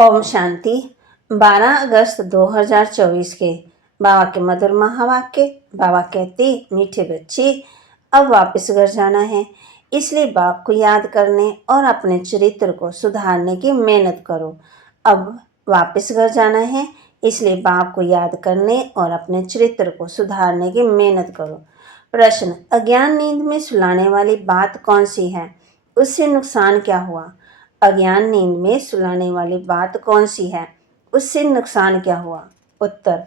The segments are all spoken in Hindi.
ओम शांति। 12 अगस्त 2024 के बाबा के मधुर महावाक्य। बाबा कहते, मीठे बच्चे, अब वापस घर जाना है, इसलिए बाप को याद करने और अपने चरित्र को सुधारने की मेहनत करो। अब वापस घर जाना है, इसलिए बाप को याद करने और अपने चरित्र को सुधारने की मेहनत करो। प्रश्न, अज्ञान नींद में सुलाने वाली बात कौन सी है? उससे नुकसान क्या हुआ? अज्ञान नींद में सुलाने वाली बात कौन सी है? उससे नुकसान क्या हुआ? उत्तर,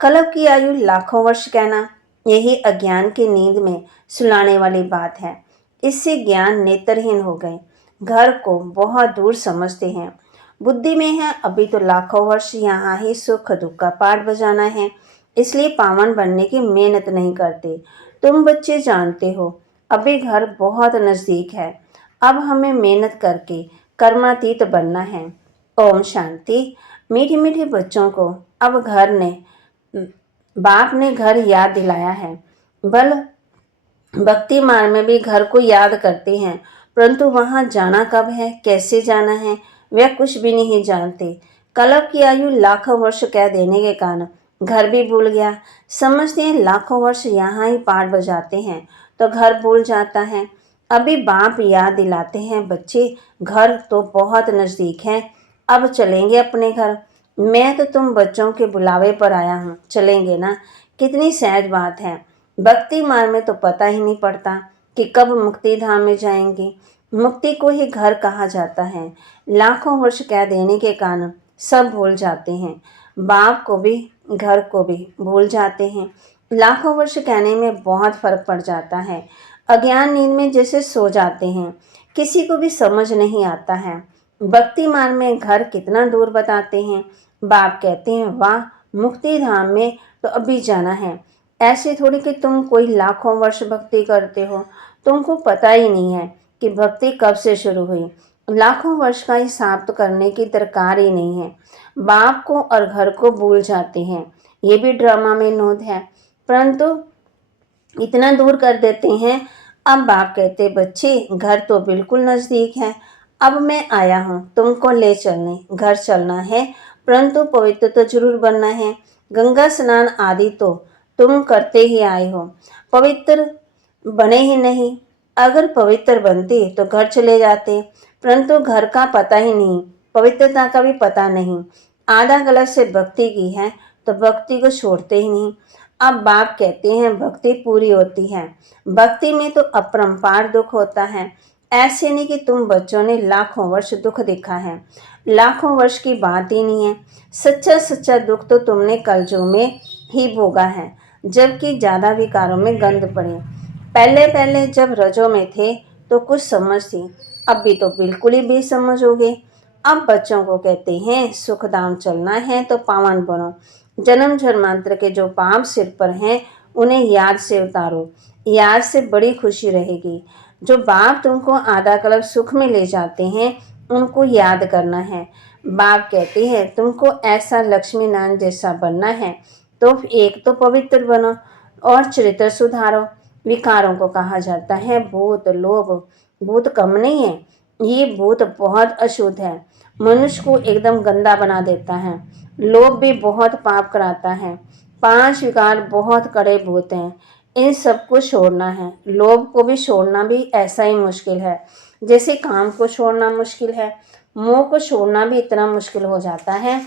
कल्प की आयु लाखों वर्ष कहना, यही अज्ञान की नींद में सुलाने वाली बात है। इससे ज्ञान नेत्रहीन हो गए, घर को बहुत दूर समझते हैं। बुद्धि में है अभी तो लाखों वर्ष यहाँ ही सुख दुख का पाठ बजाना है, इसलिए पावन बनने की मेहनत नहीं करते। तुम बच्चे जानते हो अभी घर बहुत नज़दीक है, अब हमें मेहनत करके कर्मातीत बनना है। ओम शांति। मीठे मीठे बच्चों को अब बाप ने घर याद दिलाया है। बल भक्ति मार्ग में भी घर को याद करते हैं, परंतु वहां जाना कब है, कैसे जाना है, वे कुछ भी नहीं जानते। कल्प की आयु लाखों वर्ष कह देने के कारण घर भी भूल गया। समझते हैं लाखों वर्ष यहाँ ही पाठ बजाते हैं तो घर भूल जाता है। अभी बाप याद दिलाते हैं, बच्चे घर तो बहुत नज़दीक है, अब चलेंगे अपने घर। मैं तो तुम बच्चों के बुलावे पर आया हूँ, चलेंगे ना? कितनी सहज बात है। भक्ति मार्ग में तो पता ही नहीं पड़ता कि कब मुक्ति धाम में जाएंगे। मुक्ति को ही घर कहा जाता है। लाखों वर्ष कह देने के कारण सब भूल जाते हैं, बाप को भी घर को भी भूल जाते हैं। लाखों वर्ष कहने में बहुत फर्क पड़ जाता है। अज्ञान नींद में जैसे सो जाते हैं, किसी को भी समझ नहीं आता है। भक्ति मार्ग में घर कितना दूर बताते हैं। बाप कहते हैं, वाह, मुक्ति धाम में तो अभी जाना है। ऐसे थोड़ी कि तुम कोई लाखों वर्ष भक्ति करते हो, तुमको पता ही नहीं है कि भक्ति कब से शुरू हुई। लाखों वर्ष का हिसाब तो करने की दरकार ही नहीं है। बाप को और घर को भूल जाते हैं, ये भी ड्रामा में नोद है, परंतु इतना दूर कर देते हैं। अब बाप कहते, बच्चे घर तो बिल्कुल नज़दीक है, अब मैं आया हूँ तुमको ले चलने। घर चलना है, परंतु पवित्र तो जरूर बनना है। गंगा स्नान आदि तो तुम करते ही आए हो, पवित्र बने ही नहीं। अगर पवित्र बनते तो घर चले जाते, परंतु घर का पता ही नहीं, पवित्रता का भी पता नहीं। आधा गलत से भक्ति की है तो भक्ति को छोड़ते ही नहीं। अब बाप कहते हैं, भक्ति पूरी होती है। भक्ति में तो अपरंपार दुख होता है। ऐसे नहीं कि तुम बच्चों ने लाखों वर्ष दुख देखा है, लाखों वर्ष की बात ही नहीं है। सच्चा सच्चा दुख तो तुमने कलयुग में ही भोगा है, जबकि ज़्यादा विकारों में गंध पड़े। पहले पहले जब रजों में थे तो कुछ समझ थी, अब भी तो बिल्कुल ही बेसमझ हो गए। अब बच्चों को कहते हैं, सुखधाम चलना है तो पावन बनो। जन्म जन्मांतर के जो पाप सिर पर हैं उन्हें याद से उतारो, याद से बड़ी खुशी रहेगी। जो बाप तुमको आधा कल्प सुख में ले जाते हैं उनको याद करना है। बाप कहते हैं, तुमको ऐसा लक्ष्मी नारायण जैसा बनना है तो एक तो पवित्र बनो और चरित्र सुधारो। विकारों को कहा जाता है भूत। लोभ भूत कम नहीं है, ये भूत बहुत अशुद्ध है, मनुष्य को एकदम गंदा बना देता है। लोभ भी बहुत पाप कराता है। 5 विकार बहुत कड़े भूत हैं, इन सबको छोड़ना है। लोभ को भी छोड़ना भी ऐसा ही मुश्किल है जैसे काम को छोड़ना मुश्किल है। मोह को छोड़ना भी इतना मुश्किल हो जाता है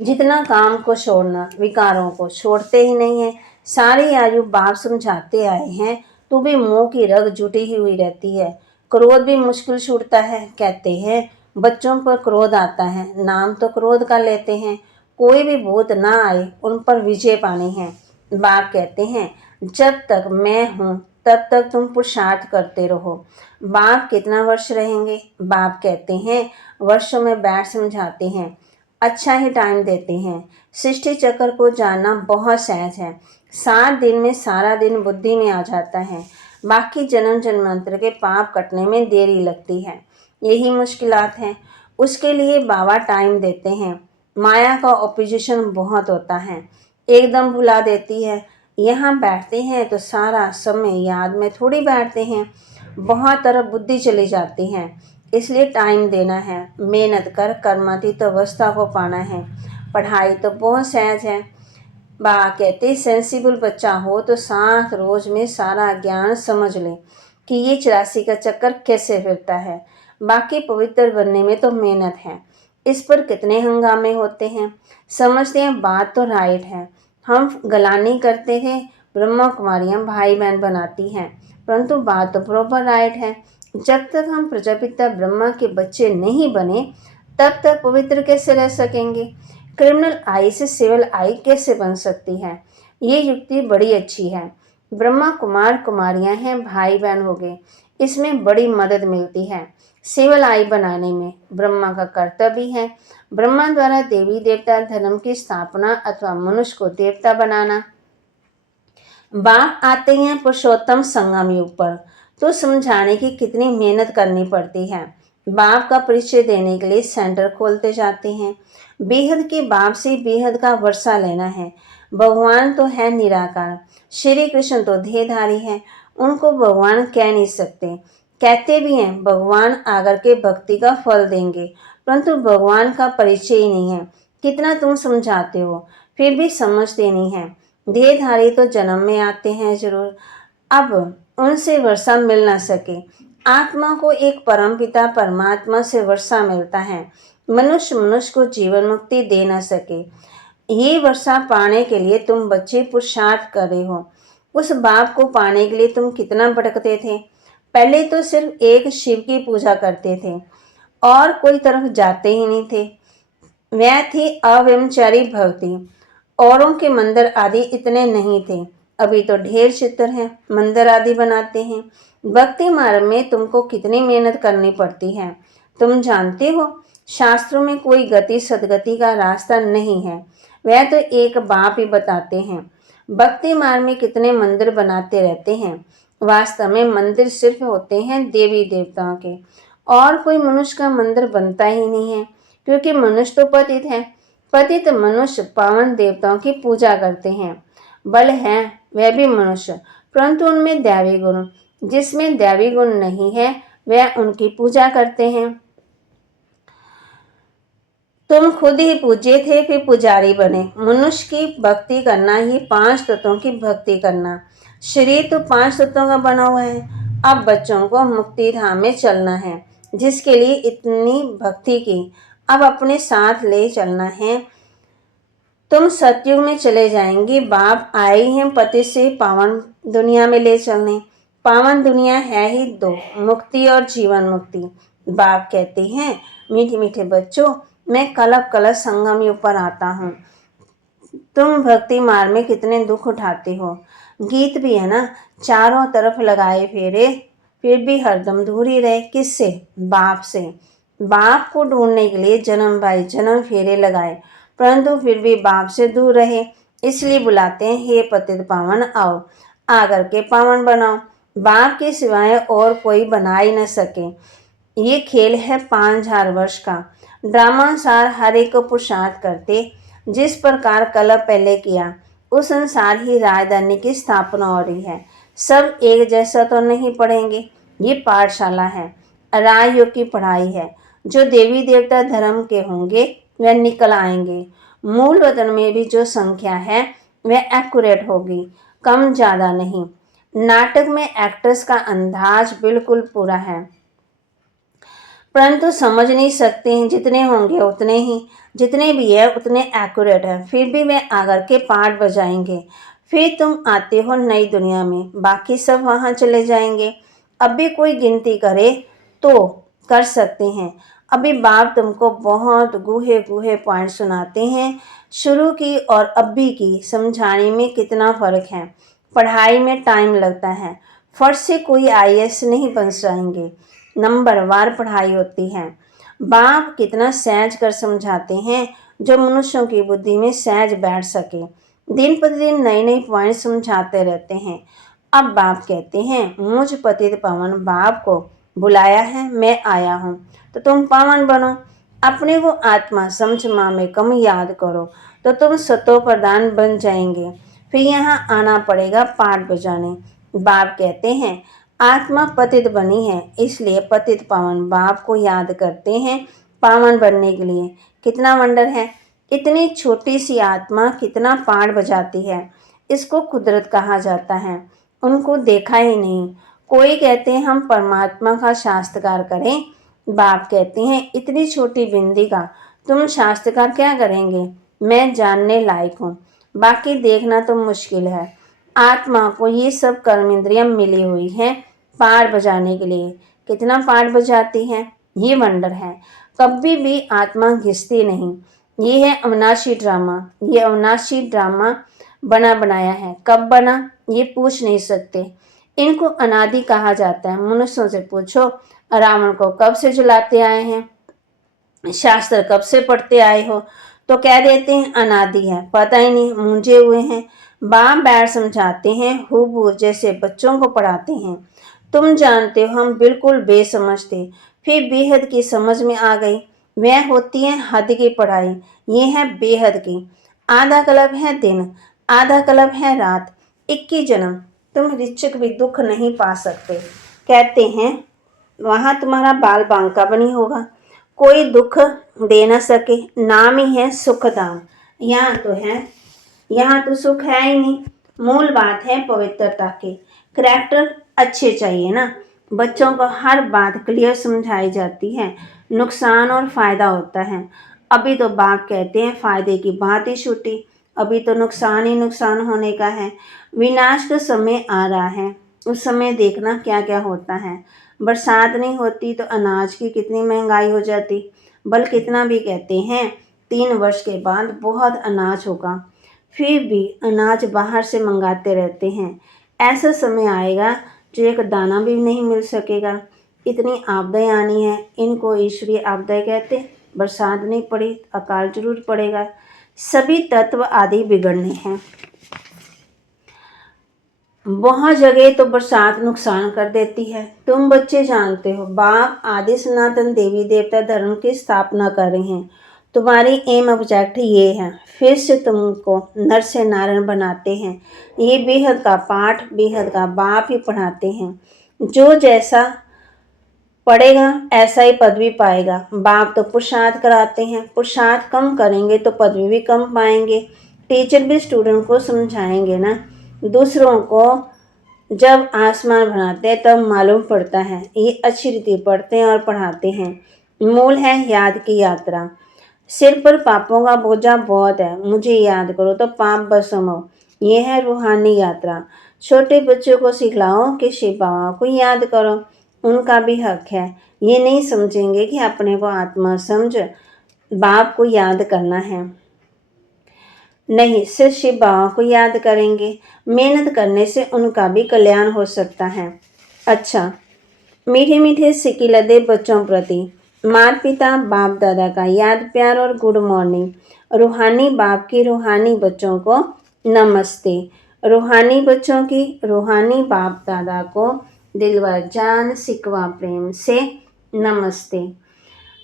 जितना काम को छोड़ना। विकारों को छोड़ते ही नहीं है। सारी आयु बाप समझाते आए हैं, तो भी मोह की रग जुटी ही हुई रहती है। क्रोध भी मुश्किल छूटता है। कहते हैं बच्चों पर क्रोध आता है, नाम तो क्रोध का लेते हैं। कोई भी भूत ना आए, उन पर विजय पानी है। बाप कहते हैं, जब तक मैं हूँ तब तक तुम पुरुषार्थ करते रहो। बाप कितना वर्ष रहेंगे? बाप कहते हैं, वर्षों में बैठ समझाते हैं, अच्छा ही टाइम देते हैं। सृष्टि चक्र को जानना बहुत सहज है। 7 दिन में सारा दिन बुद्धि में आ जाता है। बाकी जन्म जन्मांतर के पाप कटने में देरी लगती है, यही मुश्किलात हैं। उसके लिए बाबा टाइम देते हैं। माया का ऑपोजिशन बहुत होता है, एकदम भुला देती है। यहाँ बैठते हैं तो सारा समय याद में थोड़ी बैठते हैं, बहुत तरफ बुद्धि चली जाती है। इसलिए टाइम देना है, मेहनत कर कर्मातीत अवस्था को पाना है। पढ़ाई तो बहुत सहज है। बा कहते सेंसिबल बच्चा हो तो 7 रोज में सारा ज्ञान समझ ले कि ये 84 का चक्कर कैसे फिरता है। बाकी पवित्र बनने में तो मेहनत है। इस पर कितने हंगामे होते हैं। समझते हैं बात तो राइट है, हम गलानी करते थे, ब्रह्मा कुमारियां भाई बहन बनाती हैं, परंतु बात तो प्रॉपर राइट है। जब तक हम प्रजापिता ब्रह्मा के बच्चे नहीं बने तब तक पवित्र कैसे रह सकेंगे। क्रिमिनल आई से सिविल आई कैसे बन सकती है। ये युक्ति बड़ी अच्छी है। ब्रह्मा कुमार कुमारियां हैं, भाई बहन हो गए, इसमें बड़ी मदद मिलती है। सिविल आई बनाने में ब्रह्मा का कर्तव्य है। ब्रह्मा द्वारा देवी देवता धर्म की स्थापना अथवा मनुष्य को देवता बनाना। बाप आते हैं पुरुषोत्तम संगम युग पर, तो समझाने की कितनी मेहनत करनी पड़ती है। बाप का परिचय देने के लिए सेंटर खोलते जाते हैं। बेहद के बाप से बेहद का वर्षा लेना है। भगवान तो है निराकार, श्री कृष्ण तो देहधारी है, उनको भगवान कह नहीं सकते। कहते भी हैं भगवान आकर के भक्ति का फल देंगे, परंतु भगवान का परिचय ही नहीं है। कितना तुम समझाते हो फिर भी समझते नहीं है। देहधारी तो जन्म में आते हैं जरूर, अब उनसे वर्षा मिल ना सके। आत्मा को एक परम पिता परमात्मा से वर्षा मिलता है। मनुष्य मनुष्य को जीवन मुक्ति दे ना सके। ये वर्षा पाने के लिए तुम बच्चे पुरुषार्थ कर रहे हो। उस बाप को पाने के लिए तुम कितना भटकते थे। पहले तो सिर्फ एक शिव की पूजा करते थे और कोई तरफ जाते ही नहीं थे। वह थी अव्यभिचारी भक्ति। औरों के मंदिर आदि इतने नहीं थे, अभी तो ढेर चित्र हैं, मंदिर आदि बनाते हैं। भक्ति मार्ग में तुमको कितनी मेहनत करनी पड़ती है। तुम जानते हो शास्त्रों में कोई गति सदगति का रास्ता नहीं है, वह तो एक बाप ही बताते हैं। भक्ति मार्ग में कितने मंदिर बनाते रहते हैं। वास्तव में मंदिर सिर्फ होते हैं देवी देवताओं के, और कोई मनुष्य का मंदिर बनता ही नहीं है, क्योंकि मनुष्य तो पतित है। पतित मनुष्य पावन देवताओं की पूजा करते हैं। बल है वह भी मनुष्य, परंतु उनमें दैवी गुण, जिसमें दैवी गुण नहीं है वह उनकी पूजा करते हैं। तुम खुद ही पूज्य थे फिर पुजारी बने। मनुष्य की भक्ति करना ही 5 तत्वों की भक्ति करना। शरीर तो 5 तत्वों का बना हुआ है। अब बच्चों को मुक्ति धाम में चलना है, जिसके लिए इतनी भक्ति की, अब अपने साथ ले चलना है। तुम सतयुग में चले जाएंगे। बाप आए हैं पति से पावन दुनिया में ले चलने। पावन दुनिया है ही 2, मुक्ति और जीवन मुक्ति। बाप कहते हैं मीठे मीठे बच्चों, मैं कलप कलश संगम युग पर आता हूँ। तुम भक्ति मार्ग में कितने दुख उठाते हो। गीत भी है ना, चारों तरफ लगाए फेरे फिर भी हरदम दूर ही रहे। किससे? बाप से। बाप को ढूंढने के लिए जन्म भाई जन्म फेरे लगाए, परंतु फिर भी बाप से दूर रहे। इसलिए बुलाते हैं हे पतित पावन आओ, आकर के पावन बनाओ। बाप के सिवाय और कोई बना ही न सके। ये खेल है 5000 वर्ष का। ड्रामानुसार हर एक को पुरुषार्थ करते, जिस प्रकार कलप पहले किया उस अनुसार ही राजधानी की स्थापना हो रही है। सब एक जैसा तो नहीं पढ़ेंगे। ये पाठशाला है, राजयोग की पढ़ाई है। जो देवी देवता धर्म के होंगे वह निकल आएंगे। मूल वतन में भी जो संख्या है वह एक्यूरेट होगी, कम ज़्यादा नहीं। नाटक में एक्टर्स का अंदाज बिल्कुल पूरा है, परंतु समझ नहीं सकते हैं। जितने होंगे उतने ही, जितने भी है उतने एक्यूरेट है। फिर भी वे आकर के पाठ बजाएंगे। फिर तुम आते हो नई दुनिया में, बाकी सब वहाँ चले जाएंगे। अब भी कोई गिनती करे तो कर सकते हैं। अभी बाप तुमको बहुत गूढ़े गूढ़े पॉइंट सुनाते हैं। शुरू की और अभी की समझाने में कितना फ़र्क है। पढ़ाई में टाइम लगता है। फर्स्ट से कोई IAS नहीं बन जाएंगे, नंबरवार पढ़ाई होती है। बाप कितना सहज कर समझाते हैं, जो मनुष्यों की बुद्धि में सहज बैठ सके। दिन प्रतिदिन नए नए पॉइंट समझाते रहते हैं। अब बाप कहते हैं मुझ पतित पावन बाप को बुलाया है, मैं आया हूँ, तो तुम पावन बनो। अपने को आत्मा समझ माँ में कम याद करो, तो तुम सतो प्रधान बन जाएंगे। फिर यहाँ आना पड़ेगा पाठ बजाने। बाप कहते हैं आत्मा पतित बनी है, इसलिए पतित पावन बाप को याद करते हैं पावन बनने के लिए। कितना वंडर है, इतनी छोटी सी आत्मा कितना पाठ बजाती है। इसको कुदरत कहा जाता है। उनको देखा ही नहीं। कोई कहते हैं हम परमात्मा का शास्त्रकार करें, बाप कहते हैं इतनी छोटी बिंदी का तुम शास्त्रकार क्या करेंगे, मैं जानने लायक हूँ, बाकी देखना तो मुश्किल है। आत्मा को ये सब कर्म इंद्रियां मिली हुई हैं पार बजाने के लिए। कितना पार बजाती है, ये वंडर है। कभी भी आत्मा घिसती नहीं। ये है अविनाशी ड्रामा। ये अविनाशी ड्रामा बना बनाया है। कब बना ये पूछ नहीं सकते। इनको अनादि कहा जाता है। मनुष्यों से पूछो रावण को कब से जलाते आए हैं, शास्त्र कब से पढ़ते आए हो, तो कह देते हैं अनादि है, पता ही नहीं, मूंझे हुए हैं। बाप बैठ समझाते हैं हूबहू जैसे बच्चों को पढ़ाते हैं। तुम जानते हो हम बिल्कुल बेसमझ थे, फिर बेहद की समझ में आ गई। वह होती है हद की पढ़ाई, ये है बेहद की। आधा कल्प है दिन, आधा कल्प है रात, 21 जन्म तुम ऋचिक भी दुख नहीं पा सकते। कहते हैं वहां तुम्हारा बाल बांका बनी होगा, कोई दुख दे न सके, नाम ही है सुखधाम। यहाँ तो सुख है ही नहीं। मूल बात है पवित्रता की। करैक्टर अच्छे चाहिए ना। बच्चों को हर बात क्लियर समझाई जाती है, नुकसान और फायदा होता है। अभी तो बाप कहते हैं फायदे की बात ही छूटी, अभी तो नुकसान ही नुकसान होने का है। विनाश का समय आ रहा है, उस समय देखना क्या क्या होता है। बरसात नहीं होती तो अनाज की कितनी महंगाई हो जाती। बल कितना भी कहते हैं 3 वर्ष के बाद बहुत अनाज होगा, फिर भी अनाज बाहर से मंगाते रहते हैं। ऐसा समय आएगा जो एक दाना भी नहीं मिल सकेगा। इतनी आपदाएं आनी है, इनको ईश्वरीय आपदाएं कहते। बरसात नहीं पड़ी, अकाल जरूर पड़ेगा। सभी तत्व आदि बिगड़ने हैं। बहुत जगह तो बरसात नुकसान कर देती है। तुम बच्चे जानते हो बाप आदि सनातन देवी देवता धर्म की स्थापना कर रहे हैं। तुम्हारी एम ऑब्जेक्ट ये है, फिर से तुमको नर से नारायण बनाते हैं। ये बेहद का पाठ बेहद का बाप ही पढ़ाते हैं। जो जैसा पढ़ेगा ऐसा ही पदवी पाएगा। बाप तो पुरुषार्थ कराते हैं, पुरुषार्थ कम करेंगे तो पदवी भी कम पाएंगे। टीचर भी स्टूडेंट को समझाएंगे ना। दूसरों को जब आसमान बनाते हैं तब मालूम पड़ता है। ये अच्छी रीति पढ़ते हैं और पढ़ाते हैं। मूल है याद की यात्रा। सिर पर पापों का बोझा बहुत है, मुझे याद करो तो पाप भस्म हो। ये है रूहानी यात्रा। छोटे बच्चों को सिखलाओ कि शिव बाबा को याद करो, उनका भी हक है। ये नहीं समझेंगे कि अपने को आत्मा समझ बाप को याद करना है। नहीं, सिर्फ शिव बाबा को याद करेंगे। मेहनत करने से उनका भी कल्याण हो सकता है। अच्छा, मीठे मीठे सिक्की लदे बच्चों प्रति माता पिता बाप दादा का याद प्यार और गुड मॉर्निंग। रूहानी बाप की रूहानी बच्चों को नमस्ते। रूहानी बच्चों की रूहानी बाप दादा को दिलवर जान सिकवा प्रेम से नमस्ते।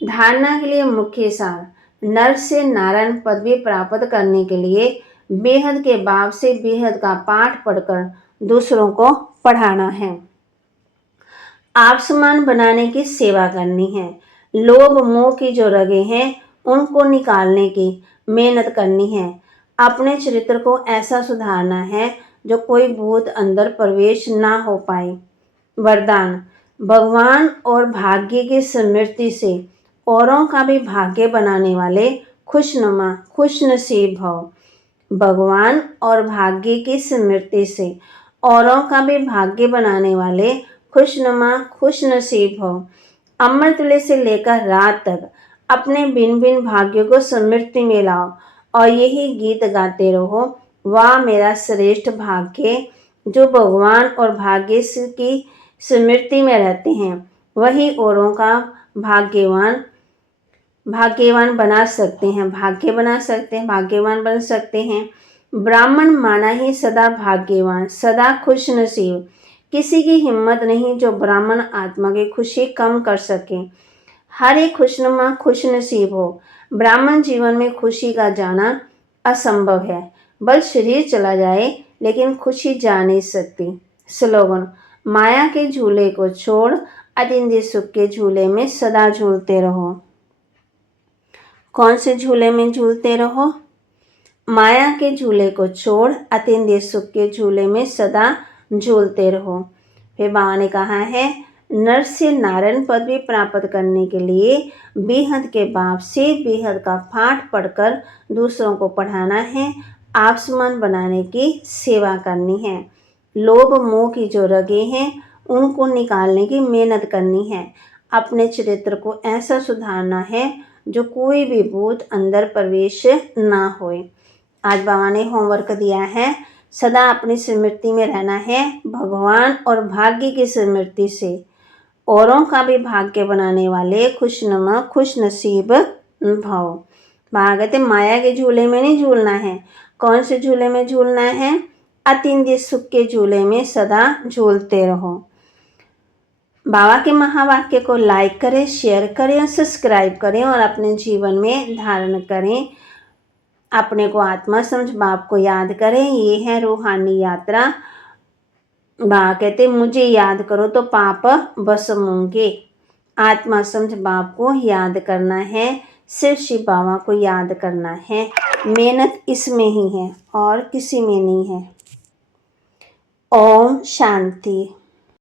धारणा के लिए मुख्य सार, नर से नारायण पदवी प्राप्त करने के लिए बेहद के बाप से बेहद का पाठ पढ़कर दूसरों को पढ़ाना है। आप समान बनाने की सेवा करनी है। लोभ मोह की जो रगे हैं उनको निकालने की मेहनत करनी है। अपने चरित्र को ऐसा सुधारना है जो कोई भूत अंदर प्रवेश ना हो पाए। वरदान, भगवान और भाग्य की स्मृति से औरों का भी भाग्य बनाने वाले खुशनुमा खुश नसीब भव। भगवान और भाग्य की स्मृति से औरों का भी भाग्य बनाने वाले खुशनुमा खुश नसीब हो। अमृतवेले से लेकर रात तक अपने भिन्न भिन्न भाग्यों को स्मृति में लाओ और यही गीत गाते रहो। वाह मेरा श्रेष्ठ भाग्य, जो भगवान और भाग्य की स्मृति में रहते हैं वही औरों का भाग्यवान बना सकते हैं, भाग्य बना सकते हैं, भाग्यवान बन सकते हैं। ब्राह्मण माना ही सदा भाग्यवान, सदा खुश नसीब। किसी की हिम्मत नहीं जो ब्राह्मण आत्मा की खुशी कम कर सके। हर एक खुशनुमा खुश नसीब हो। ब्राह्मण जीवन में खुशी का जाना असंभव है। बल शरीर चला जाए लेकिन खुशी जा नहीं सकती। स्लोगन, माया के झूले को छोड़ अतीन्द्रिय सुख के झूले में सदा झूलते रहो। कौन से झूले में झूलते रहो? माया के झूले को छोड़ अतीन्द्रिय सुख के झूले में सदा झूलते रहो। फिर बाबा ने कहा है, नर से नारायण पदवी प्राप्त करने के लिए बेहद के बाप से बेहद का पाठ पढ़कर दूसरों को पढ़ाना है, आपसमान बनाने की सेवा करनी है। लोभ मोह की जो रगे हैं उनको निकालने की मेहनत करनी है। अपने चरित्र को ऐसा सुधारना है जो कोई भी भूत अंदर प्रवेश ना होए। आज बाबा ने होमवर्क दिया है, सदा अपनी स्मृति में रहना है भगवान और भाग्य की स्मृति से। औरों का भी भाग्य बनाने वाले खुशनुमा खुश नसीब भव। बाबा कहते माया के झूले में नहीं झूलना है। कौन से झूले में झूलना है? अतीन्द्रिय सुख के झूले में सदा झूलते रहो। बाबा के महावाक्य को लाइक करें, शेयर करें और सब्सक्राइब करें और अपने जीवन में धारण करें। अपने को आत्मा समझ बाप को याद करें। ये है रूहानी यात्रा। बाबा कहते मुझे याद करो तो पाप भस्म होंगे। आत्मा समझ बाप को याद करना है, सिर्फ शिव बाबा को याद करना है। मेहनत इसमें ही है और किसी में नहीं है। ओम शांति।